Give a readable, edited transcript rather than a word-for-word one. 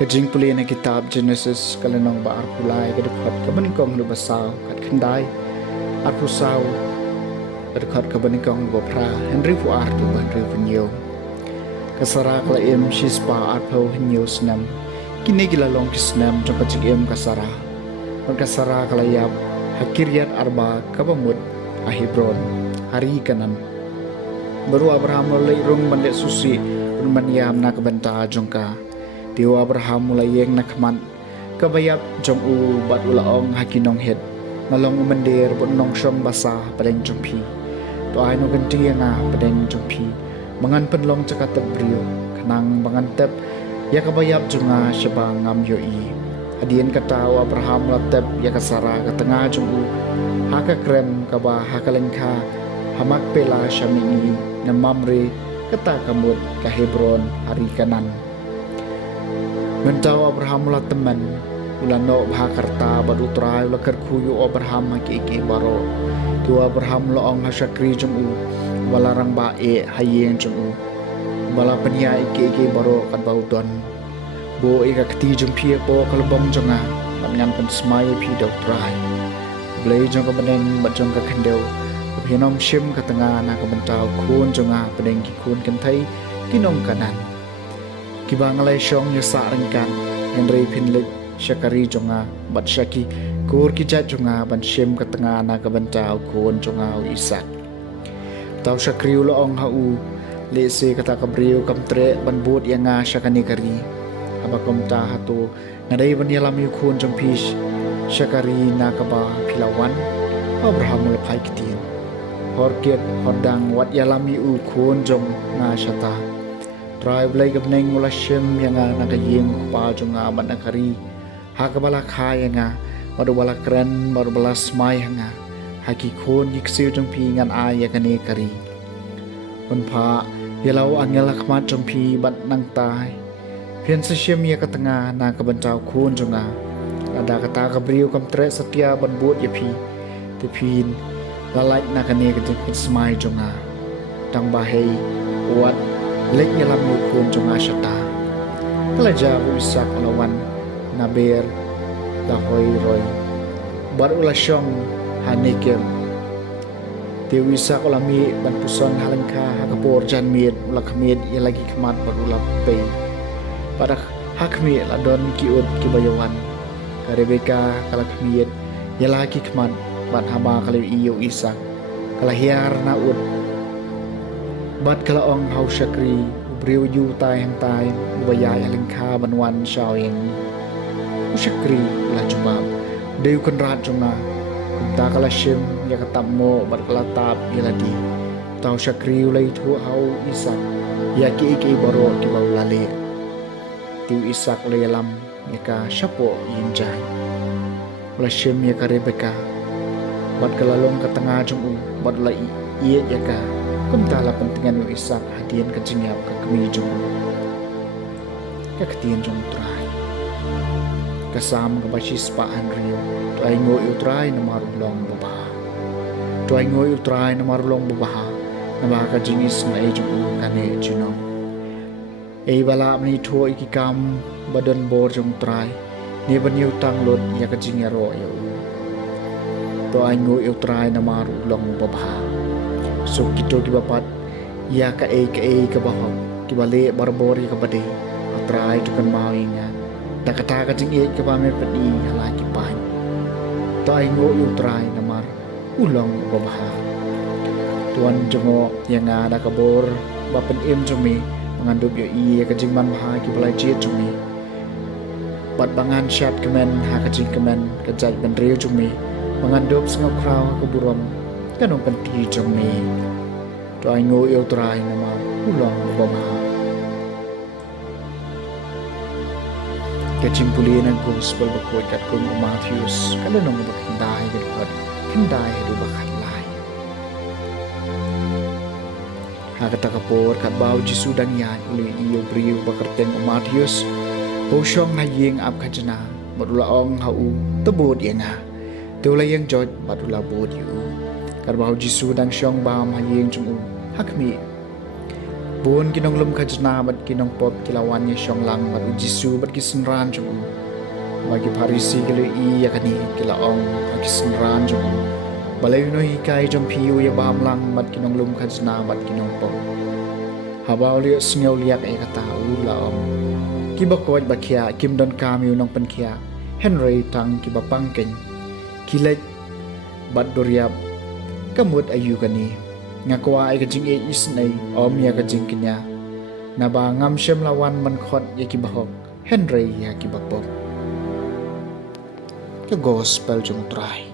Kajing puli na kitab Genesis kalanong ba arpulay kadukhat kabaningkong lubasaw kat kanday arpusaw kadukhat kabaningkong lubapra Henry fu artu ba Henry fu nyo kasara kalaim shispa arpo hinyo snam kinigilalong kisnam jong kajigim kasara kasara kalayab hakiryat arba kabamud a Hebron hari kanan baru Abraham mulai rung bandek susi rung maniam na kabanta jongka Dio Abraham mulai yang nakman kabayap jong u bat ulaong hakinong het nalong umandir but nong syong basa padeng jompi to ay no ganti nga padeng jompi mangan penlong cakatab brio kanang mangantep ya kabayap jonga syaba ngam yo i adien kataw Abraham latep ya kasara katanga jong u haka krem kaba hakalengka hamak pela syami na mamre kata kamut ka Hebron hari kanan Mentau Abraham ulah teman ulah no bhakarta badu trai ulah kerkuyu Abraham haki baro tu Abraham loong hasyakri jemu walarang bae hayeng jemu bala penia iki baro kat baudon bo ika keti jempie po kalbong jonga amnyan pen smai pi dok trai blai jong ka beneng bat jong ka kendeu pinong shim ka tengah na ka bentau kun jonga beneng ki kun kentai kinong kanan Kibangalay siyong yusa ringkan Henry pinlik syakari jonga bat syaki kur kijat jonga ban syem katengah na kabantau kun jonga u isak tau syakri uloong hau lese kata kabriu kamtre ban bot yang nga syakani kari abakom ta hatu ngadai ban yalam yu kun jong pish syakari na kaba pilawan Abraham mulpai kitin horket hodang wat yalam yu kun jong nga syata Try blay gabneng mula siyem yang nga nakayim pa jong nga aban nakari hakabala kaya nga marubala kren marubala smay nga hakikon yiksiw jong pi ngan aya kani kari unpa yalaw angel akmat jong pi bat nang tay pian sa siyem ya katanga na kabantaw kun jong nga ada kata kabriw kam tre satya ban buot yapi tipin lalait na kani kajing smay jong nga tang bahay uwat Lek yalam yukun jong asyata Kalaja bu isak lawan Naber Dahoy roy Bar ula syong hanikim Tiwi isak ulami ban puson halangka Hakapor jan miet ula kamid Ya lagi kemat bar ula pay Pada hakmi ladon kiut kibayawan Karebeka kala kamid Ya lagi kemat Ban haba kaliw iyo isak Kalahiar na ut Bat kalaong hau syakri Ubriw yu tay hang tay Ubayay halingka banwan syawing Usyakri ulah jubab Dayu kenrat jong na Kumta kalasyim ya katap mo Bat kalatap yaladi Tau syakri ulay tu hau isak Ya ki baro kibaw lali Tiu isak ulay alam Ya ka syapo yinjay Ulasyim ya ka Rebeka Bat kalalong katanga jong u Bat ulay iya ya ka Kumtala pentingan yung isak hadian kajingap kakamijong kakatian jong try kasama kabasis paan riyo tuay ngo utray na marulong babaha tuay ngo utray na marulong babaha na baka jingis na ejong kane junong bala manito ikikam badan bor jong try ni banyo tanglod ya kajingaro yo tuay ngo utray na marulong babaha So kito kibapat ya ka kabahog kibali barbori kabade atray tukan mawing nga nakataka jing kabame pati halaki pan to ay ngo utray namar ulong babaha to tuan jongo yang ada kabur bapen im jumi mengandup yo iya kajing man maha ki balai jit jumi bat bangan syat kemen ha kajing kemen kajaj ben riu jumi mengandup sengok krau keburom kanong penti jumi to ai ngo yo trai nama ulong boma kajing puli nang gospel bakoi kat kung Matthews kada nong bakindai gad kendai du bakat lai ha kata kapor kat bau jisu dan yan uli iyo briu bakarteng Matthews Bosyong haying ap kajana madula ong hau tebut yenga tula yang jod madula bod yu karbau jisu dan syong bam haying chung hakmi bon kinong lum kajana bat kinong pop kilawannya syong lang madu jisu bat kisenran chung bagi parisi kilo i yakani kila ong kisenran chung balay no hikai jom piu ya bam lang bat kinong lum kajana bat kinong pop habau liat sengau liak kata ula ong kibakot bakia kim don kamiu nong penkia Henry tang kibapangken kilek bat doriap kamut ayu kani ngakwa ay kajing e isnay om ya kajing kanya naba ngam syem lawan mankhot ya kibahok Henry ya kibapok ke gospel jong try